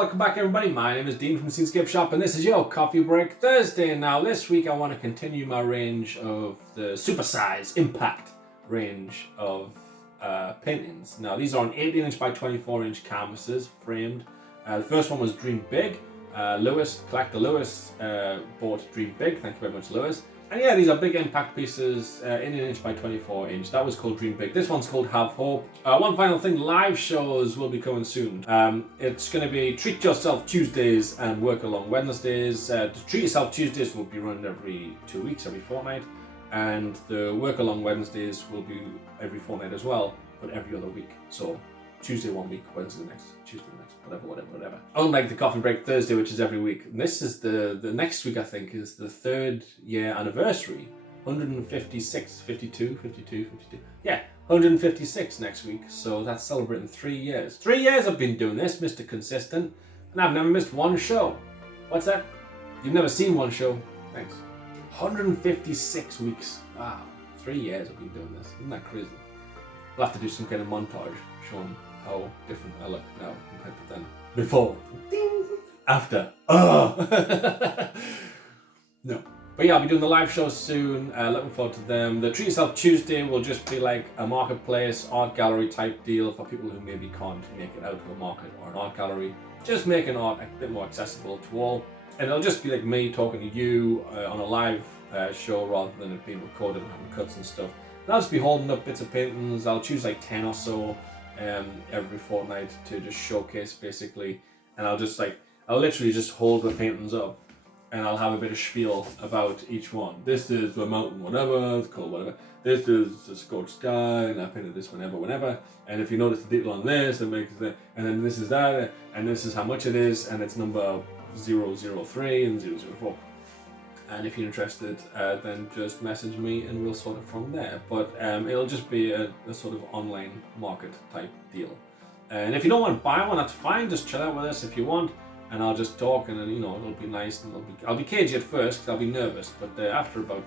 welcome back everybody. My name is Dean from Scenescapeshop and this is your Coffee Break Thursday. Now this week I want to continue my range of the supersize impact range of paintings. Now these are on 18" by 24" canvases, framed. The first one was Dream Big. Collector Lewis bought Dream Big. Thank you very much, Lewis. And yeah, these are big impact pieces, 18" by 24". That was called Dream Big. This one's called Have Hope. One final thing, live shows will be coming soon. It's going to be Treat Yourself Tuesdays and Work Along Wednesdays. The Treat Yourself Tuesdays will be run every 2 weeks, every fortnight. And the Work Along Wednesdays will be every fortnight as well, but every other week. So Tuesday 1 week, Wednesday the next, Tuesday the next, whatever. Unlike the Coffee Break Thursday, which is every week. And this is the next week, I think, is the 3rd year anniversary. 156, 52. Yeah, 156 next week. So that's celebrating 3 years. 3 years I've been doing this, Mr. Consistent. And I've never missed one show. What's that? You've never seen one show? Thanks. 156 weeks. Wow. 3 years I've been doing this. Isn't that crazy? We'll have to do some kind of montage showing how different I look now compared to then. Before. Ding. After. Oh. No. But yeah, I'll be doing the live shows soon. Looking forward to them. The Treat Yourself Tuesday will just be like a marketplace, art gallery type deal for people who maybe can't make it out to a market or an art gallery. Just making art a bit more accessible to all. And it'll just be like me talking to you on a live show rather than it being recorded and having cuts and stuff. And I'll just be holding up bits of paintings. I'll choose like 10 or so every fortnight to just showcase basically. And I'll literally just hold the paintings up and I'll have a bit of spiel about each one. This is the mountain whatever, it's called whatever. This is the scorched sky and I painted this whenever. And if you notice the detail on this, it makes the, and then this is that, and this is how much it is, and it's number 003 and 004. And if you're interested, then just message me and we'll sort it from there. But it'll just be a sort of online market type deal. And if you don't want to buy one, that's fine. Just chill out with us if you want. And I'll just talk and then, it'll be nice. And I'll be cagey at first because I'll be nervous. But after about,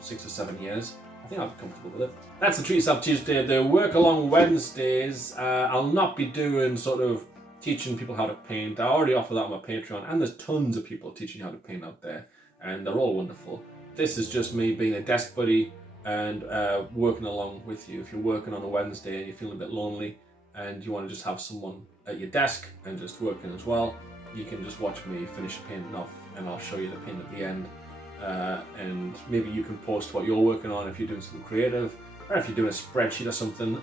6 or 7 years, I think I'll be comfortable with it. That's the Treat Yourself Tuesday. The Work Along Wednesdays, I'll not be doing sort of teaching people how to paint. I already offer that on my Patreon. And there's tons of people teaching you how to paint out there. And they're all wonderful. This is just me being a desk buddy and working along with you. If you're working on a Wednesday and you're feeling a bit lonely and you want to just have someone at your desk and just working as well, you can just watch me finish the painting off and I'll show you the paint at the end. And maybe you can post what you're working on if you're doing something creative, or if you're doing a spreadsheet or something,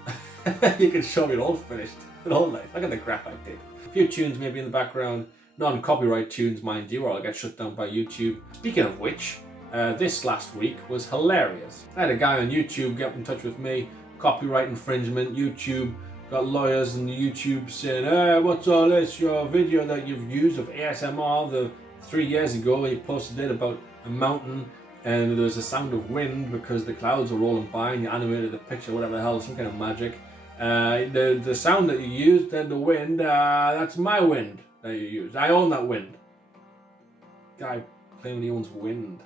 you can show me it all finished, it all nice. Look at the graph I did. A few tunes maybe in the background. Non-copyright tunes, mind you, or I'll get shut down by YouTube. Speaking of which, this last week was hilarious. I had a guy on YouTube get in touch with me, copyright infringement, YouTube, got lawyers on YouTube saying, hey, what's all this, your video that you've used of ASMR 3 years ago when you posted it about a mountain and there's a sound of wind because the clouds are rolling by and you animated the picture, whatever the hell, some kind of magic. The sound that you used and the wind, that's my wind. That you use. I own that wind. Guy claiming he owns wind.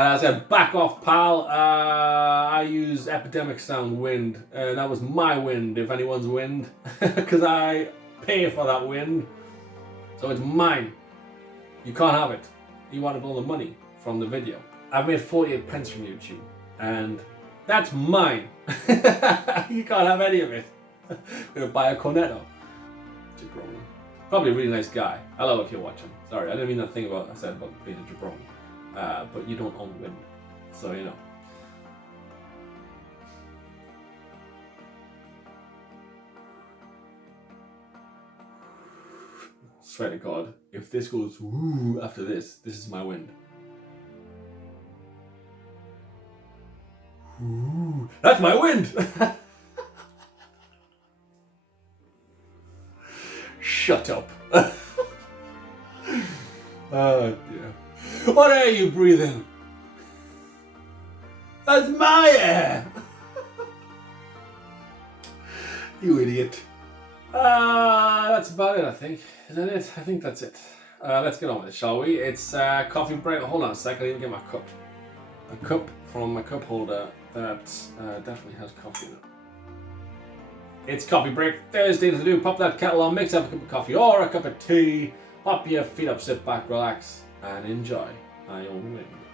I said, back off, pal. I use Epidemic Sound wind. That was my wind, if anyone's wind. Because I pay for that wind. So it's mine. You can't have it. You wanted all the money from the video. I've made 48 pence from YouTube. And that's mine. You can't have any of it. I'm going to buy a cornetto. Jabroni. Probably a really nice guy. Hello if you're watching. Sorry, I didn't mean that thing I said about being a jabroni. But you don't own wind. So, Swear to God, if this goes woo after this is my wind. Ooh, that's my wind! Shut up. Oh dear. What air are you breathing? That's my air! You idiot. That's about it, I think. Is that it? I think that's it. Let's get on with it, shall we? It's coffee break. Hold on a second, I need to get my cup. A cup from my cup holder that definitely has coffee in it. It's coffee break Thursday to do. Pop that kettle on, mix up a cup of coffee or a cup of tea. Pop your feet up, sit back, relax, and enjoy. I own wing.